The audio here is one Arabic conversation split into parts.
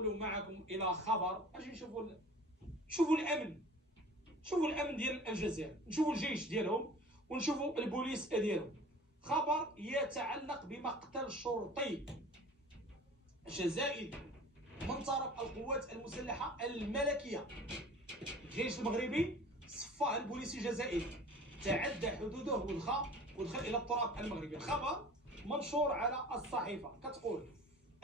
ادخل معكم الى خبر. اجي نشوفوا الامن، شوفوا الامن ديال الجزائر، نشوفوا الجيش ديالهم ونشوفوا البوليس ديالهم. خبر يتعلق بمقتل شرطي جزائري من طرف القوات المسلحه الملكيه. الجيش المغربي صفاه البوليسي الجزائري، تعدى حدوده ودخل الى التراب المغربي. الخبر منشور على الصحيفه كتقول: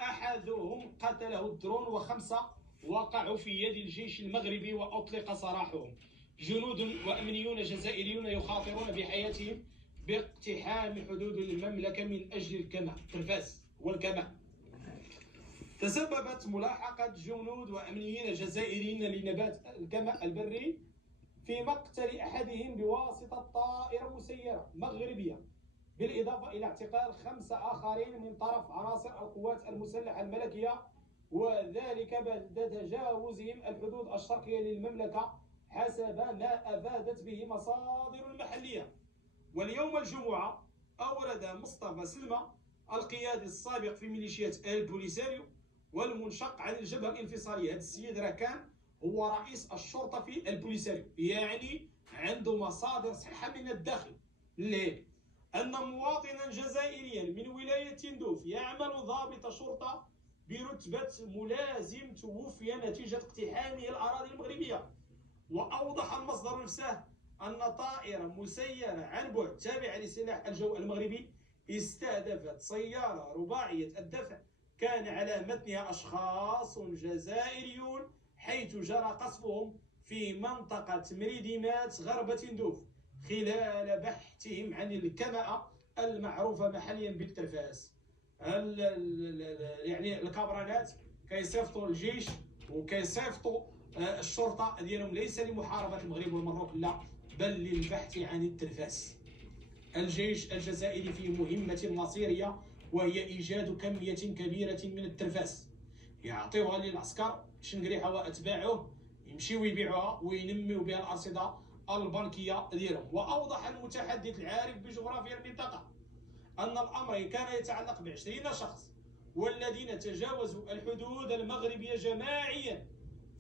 احدهم قتله الدرون وخمسه وقعوا في يد الجيش المغربي واطلق سراحهم. جنود وامنيون جزائريون يخاطرون بحياتهم باقتحام حدود المملكه من اجل الترفاس والكماء. تسببت ملاحقه جنود وامنيين جزائريين لنبات الكماء البري في مقتل احدهم بواسطه طائره مسيره مغربيه، بالاضافه الى اعتقال 5 آخرين من طرف عناصر القوات المسلحه الملكيه، وذلك بعد تجاوزهم الحدود الشرقيه للمملكه حسب ما افادت به مصادر محليه. واليوم الجمعه اورد مصطفى سلمى القيادي السابق في ميليشيات البوليساريو والمنشق عن الجبهه الانفصاليه، هذا السيد راه كان هو رئيس الشرطه في البوليساريو، يعني عنده مصادر صحيحه من الداخل، ليه أن مواطنا جزائريا من ولاية تندوف يعمل ضابط شرطة برتبة ملازم توفي نتيجة اقتحامه الأراضي المغربية. وأوضح المصدر نفسه أن طائرة مسيرة عن بعد تابعة لسلاح الجو المغربي استهدفت سيارة رباعية الدفع كان على متنها أشخاص جزائريون، حيث جرى قصفهم في منطقة مريديمات غرب تندوف خلال بحثهم عن الكماء المعروفة محليا بالترفاس. يعني الكابرانات كيصيفطوا الجيش وكيصيفطوا الشرطة ديالهم ليس لمحاربة المغرب والمروك، لا، بل للبحث عن الترفاس. الجيش الجزائري في مهمة مصيرية، وهي إيجاد كمية كبيرة من الترفاس يعطيوها للعسكر شنقريحة وأتباعه يمشيو يبيعوها وينميو بها الأرصدة البنكية ديالهم. وأوضح المتحدث العارف بجغرافيا المنطقة أن الأمر كان يتعلق ب20 شخص والذين تجاوزوا الحدود المغربية جماعيا،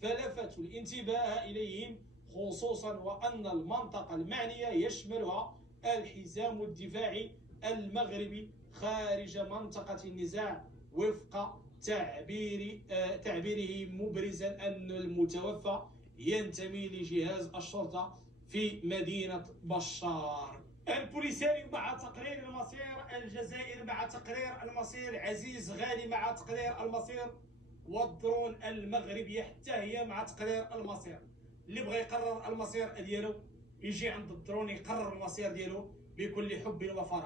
فلفتوا الانتباه إليهم خصوصا وأن المنطقة المعنية يشملها الحزام الدفاعي المغربي خارج منطقة النزاع، وفق تعبيره مبرزا أن المتوفى ينتمي لجهاز الشرطة في مدينة بشار. البوليساريو مع تقرير المصير، الجزائر مع تقرير المصير، عزيز غالي مع تقرير المصير، والدرون المغربية حتى هي مع تقرير المصير. اللي بغى يقرر المصير ديالو يجي عند الدرون يقرر المصير ديالو بكل حب وفرح.